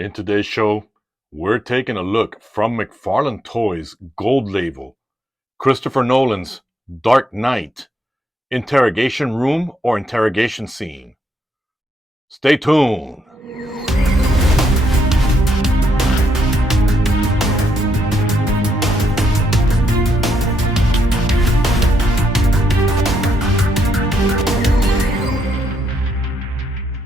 In today's show, we're taking a look from Mcfarlane Toys' Gold Label, Christopher Nolan's Dark Knight, Interrogation Room or Interrogation Scene. Stay tuned.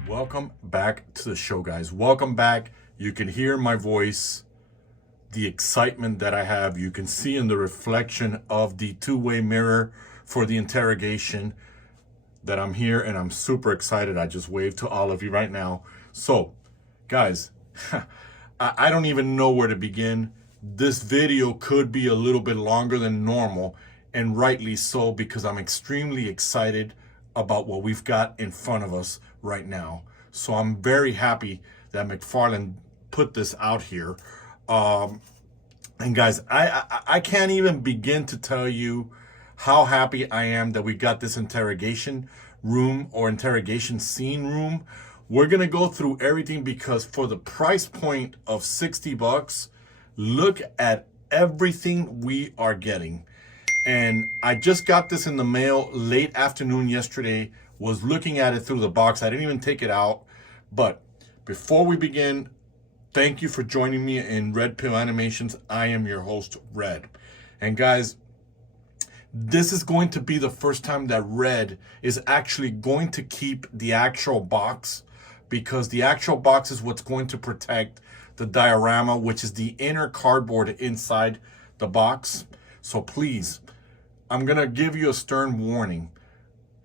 Welcome back to the show, guys. Welcome back. You can hear my voice, the excitement that I have. You can see in the reflection of the two-way mirror for the interrogation that I'm here, and I'm super excited. I just waved to all of you right now. So, guys, I don't even know where to begin. This video could be a little bit longer than normal, and rightly so, because I'm extremely excited about what we've got in front of us right now. So I'm very happy that Mcfarlane put this out here. And guys, I can't even begin to tell you how happy I am that we got this interrogation room or interrogation scene room. We're gonna go through everything because for the price point of 60 bucks, look at everything we are getting. And I just got this in the mail late afternoon yesterday, was looking at it through the box. I didn't even take it out. But before we begin, thank you for joining me in R.P.Animations. I am your host, Red. And guys, this is going to be the first time that Red is actually going to keep the actual box, because the actual box is what's going to protect the diorama, which is the inner cardboard inside the box. So please, I'm gonna give you a stern warning.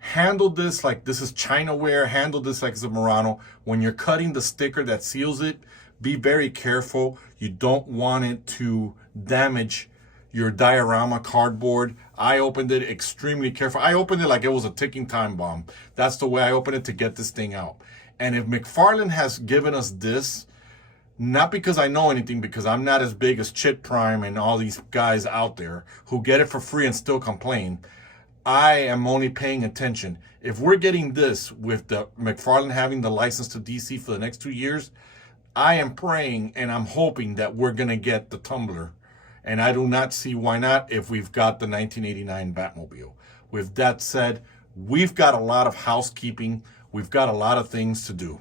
Handle this like this is Chinaware. Handle this like it's a Murano. When you're cutting the sticker that seals it, be very careful. You don't want it to damage your diorama cardboard. I opened it extremely careful. I opened it like it was a ticking time bomb. That's the way I opened it to get this thing out. And if Mcfarlane has given us this, not because I know anything, because I'm not as big as Chit Prime and all these guys out there who get it for free and still complain. I am only paying attention. If we're getting this with the Mcfarlane having the license to DC for the next 2 years, I am praying and I'm hoping that we're going to get the tumbler. And I do not see why not if we've got the 1989 Batmobile. With that said, we've got a lot of housekeeping. We've got a lot of things to do.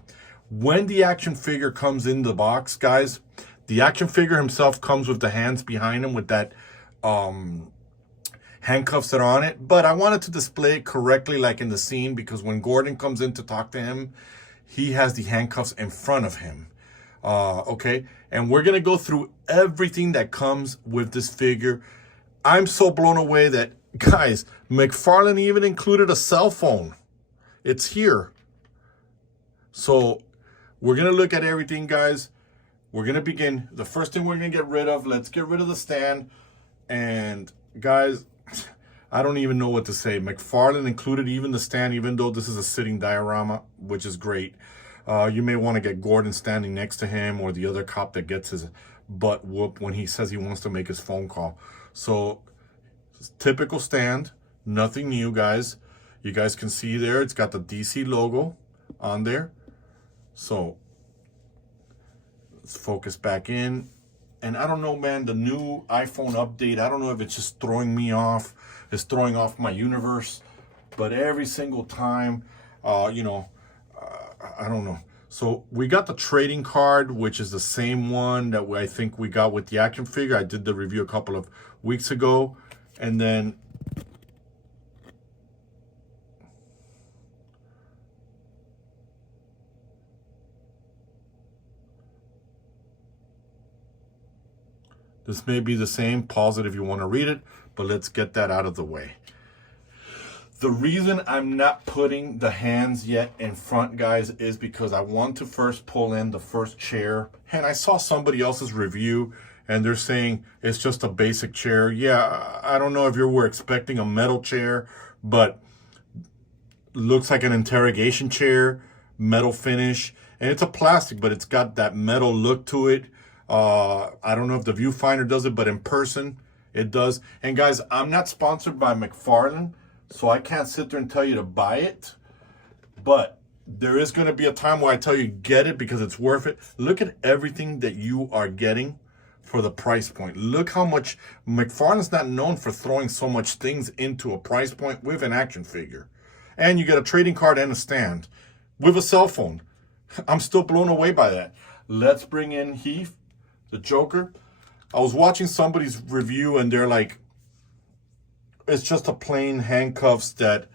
When the action figure comes in the box, guys, the action figure himself comes with the hands behind him with that handcuffs that are on it. But I wanted to display it correctly like in the scene, because when Gordon comes in to talk to him, he has the handcuffs in front of him. Okay, and we're going to go through everything that comes with this figure. I'm so blown away that, guys, Mcfarlane even included a cell phone. It's here. So we're going to look at everything, guys. We're going to begin. The first thing we're going to get rid of, let's get rid of the stand. And guys, I don't even know what to say. Mcfarlane included even the stand, even though this is a sitting diorama, which is great. You may want to get Gordon standing next to him, or the other cop that gets his butt whooped when he says he wants to make his phone call. So, typical stand, nothing new, guys. You guys can see there, it's got the DC logo on there. So, let's focus back in. And I don't know, man, the new iPhone update, I don't know if it's just throwing me off. It's throwing off my universe. But every single time, I don't know. So we got the trading card, which is the same one that I think we got with the action figure. I did the review a couple of weeks ago. And then this may be the same. Pause it if you want to read it, but let's get that out of the way. The reason I'm not putting the hands yet in front, guys, is because I want to first pull in the first chair. And I saw somebody else's review and they're saying it's just a basic chair. Yeah, I don't know if you were expecting a metal chair, but looks like an interrogation chair, metal finish. And it's a plastic, but it's got that metal look to it. I don't know if the viewfinder does it, but in person it does. And guys, I'm not sponsored by Mcfarlane, so I can't sit there and tell you to buy it. But There is going to be a time where I tell you get it because it's worth it. Look at everything that you are getting for the price point. Look how much McFarlane's not known for throwing so much things into a price point with an action figure. And you get a trading card and a stand with a cell phone. I'm still blown away by that. Let's bring in Heath, the Joker. I was watching somebody's review and they're like, it's just a plain handcuffs that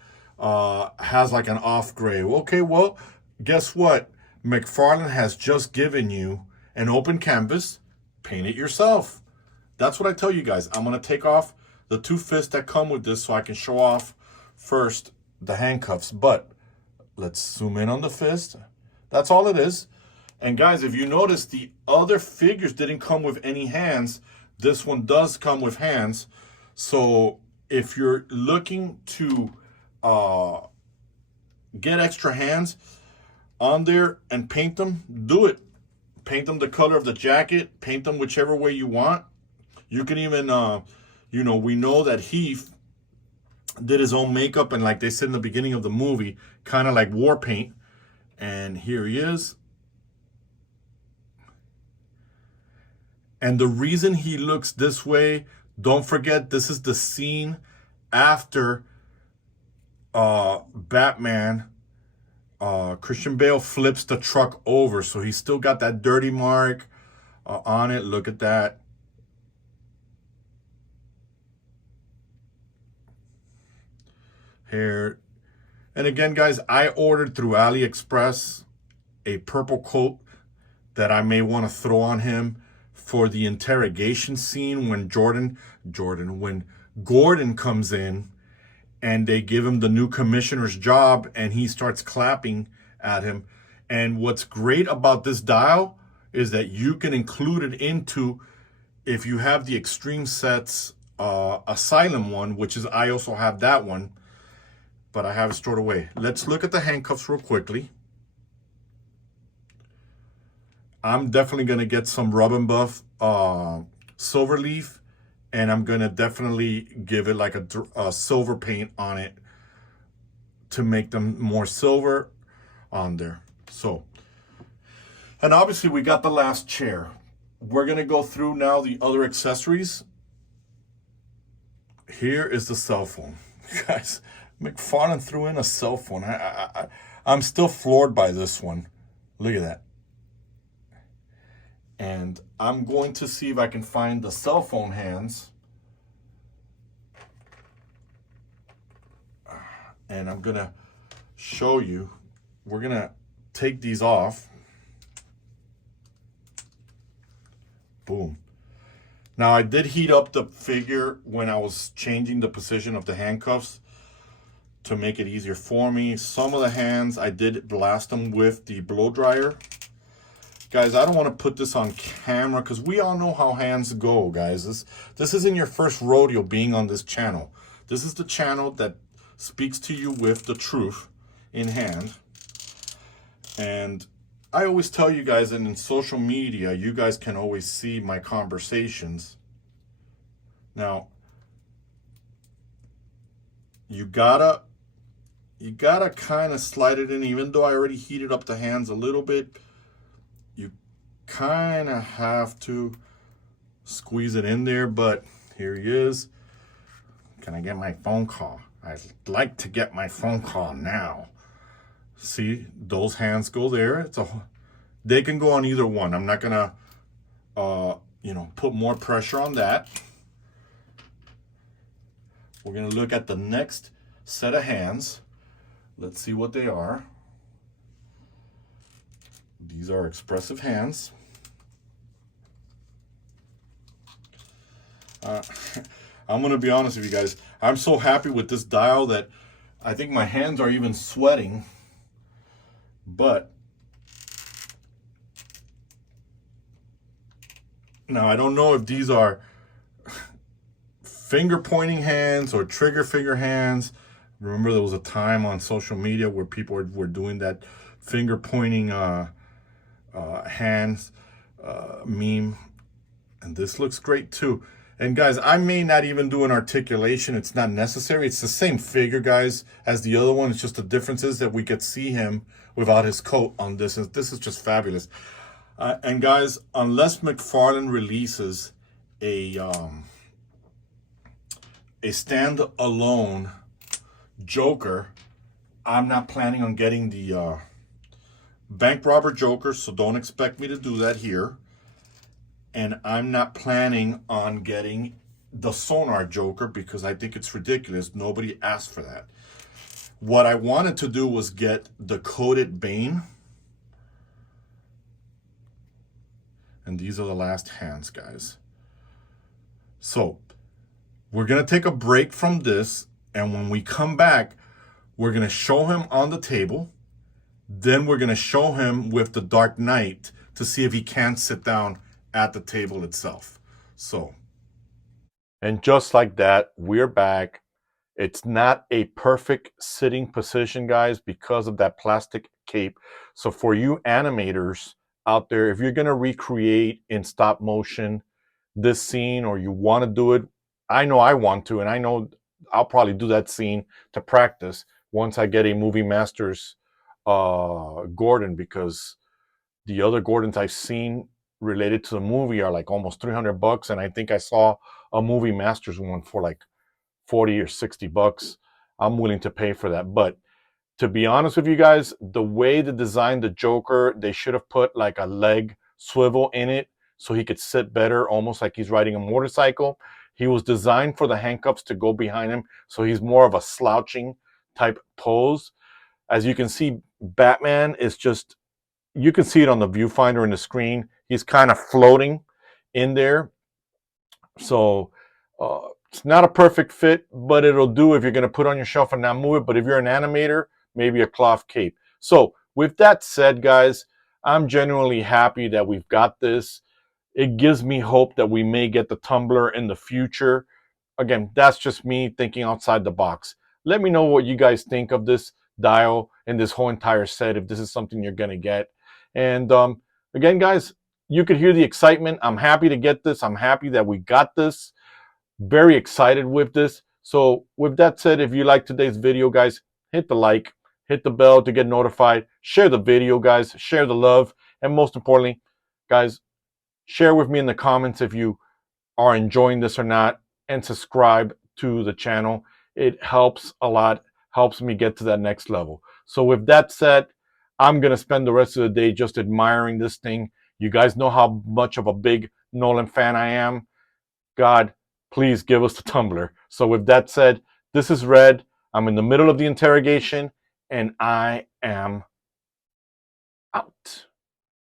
has like an off gray. Okay, well, guess what? McFarlane has just given you an open canvas. Paint it yourself. That's what I tell you guys. I'm going to take off the two fists that come with this so I can show off first the handcuffs. But let's zoom in on the fist. That's all it is. And guys, if you notice, the other figures didn't come with any hands. This one does come with hands. So if you're looking to get extra hands on there and paint them, do it. Paint them the color of the jacket. Paint them whichever way you want. You can even, you know, we know that Heath did his own makeup, and like they said in the beginning of the movie, kind of like war paint. And here he is. And the reason he looks this way, don't forget, this is the scene after Batman, Christian Bale flips the truck over. So he's still got that dirty mark on it. Look at that. Here. And again, guys, I ordered through AliExpress a purple coat that I may want to throw on him for the interrogation scene when when Gordon comes in and they give him the new commissioner's job and he starts clapping at him. And what's great about this dial is that you can include it into, if you have the Extreme Sets Asylum one, which is, I also have that one, but I have it stored away. Let's look at the handcuffs real quickly. I'm definitely going to get some Rub and Buff silver leaf, and I'm going to definitely give it like a silver paint on it to make them more silver on there. So, and obviously we got the last chair. We're going to go through now the other accessories. Here is the cell phone. Guys, McFarlane threw in a cell phone. I'm still floored by this one. Look at that. And I'm going to see if I can find the cell phone hands. And I'm going to show you. We're going to take these off. Boom. Now, I did heat up the figure when I was changing the position of the handcuffs to make it easier for me. Some of the hands, I did blast them with the blow dryer. Guys, I don't want to put this on camera because we all know how hands go, guys. This isn't your first rodeo being on this channel. This is the channel that speaks to you with the truth in hand. And I always tell you guys, and in social media, you guys can always see my conversations. Now, you gotta kind of slide it in, even though I already heated up the hands a little bit. You kind of have to squeeze it in there, but here he is. Can I get my phone call? I'd like to get my phone call now. See, those hands go there. They can go on either one. I'm not gonna, put more pressure on that. We're gonna look at the next set of hands. Let's see what they are. These are expressive hands. I'm going to be honest with you guys. I'm so happy with this dial that I think my hands are even sweating. But now I don't know if these are finger pointing hands or trigger finger hands. Remember there was a time on social media where people were doing that finger pointing hands meme, and this looks great too. And guys, I may not even do an articulation. It's not necessary. It's the same figure, guys, as the other one. It's just the difference is that we could see him without his coat on this. And this is just fabulous. And guys, unless Mcfarlane releases a standalone Joker, I'm not planning on getting the bank robber Joker, so don't expect me to do that here. And I'm not planning on getting the Sonar Joker because I think it's ridiculous. Nobody asked for that. What I wanted to do was get the coated Bane. And these are the last hands, guys. So we're going to take a break from this. And when we come back, we're going to show him on the table. Then we're going to show him with the Dark Knight to see if he can sit down at the table itself. So, and just like that, we're back. It's not a perfect sitting position, guys, because of that plastic cape. So for you animators out there, if you're going to recreate in stop motion this scene, or you want to do it, I know I want to, and I know I'll probably do that scene to practice once I get a Movie Masters Gordon, because the other Gordons I've seen related to the movie are like almost $300, and I think I saw a Movie Masters one for like 40 or 60 bucks. I'm willing to pay for that. But to be honest with you guys, the way they designed the Joker, they should have put like a leg swivel in it so he could sit better, almost like he's riding a motorcycle. He was designed for the handcuffs to go behind him, so he's more of a slouching type pose. As you can see, Batman is just, you can see it on the viewfinder in the screen. He's kind of floating in there. So it's not a perfect fit, but it'll do if you're going to put on your shelf and not move it. But if you're an animator, maybe a cloth cape. So with that said, guys, I'm genuinely happy that we've got this. It gives me hope that we may get the tumbler in the future. Again, that's just me thinking outside the box. Let me know what you guys think of this dial and this whole entire set, if this is something you're going to get. And again, guys, you could hear the excitement. I'm happy to get this. I'm happy that we got this. Very excited with this. So with that said, if you like today's video, guys, hit the like, hit the bell to get notified, share the video, guys, share the love, and most importantly, guys, share with me in the comments if you are enjoying this or not, and subscribe to the channel. It helps a lot, helps me get to that next level. So with that said, I'm going to spend the rest of the day just admiring this thing. You guys know how much of a big Nolan fan I am. God, please give us the tumbler. So with that said, this is Red. I'm in the middle of the interrogation, and I am out.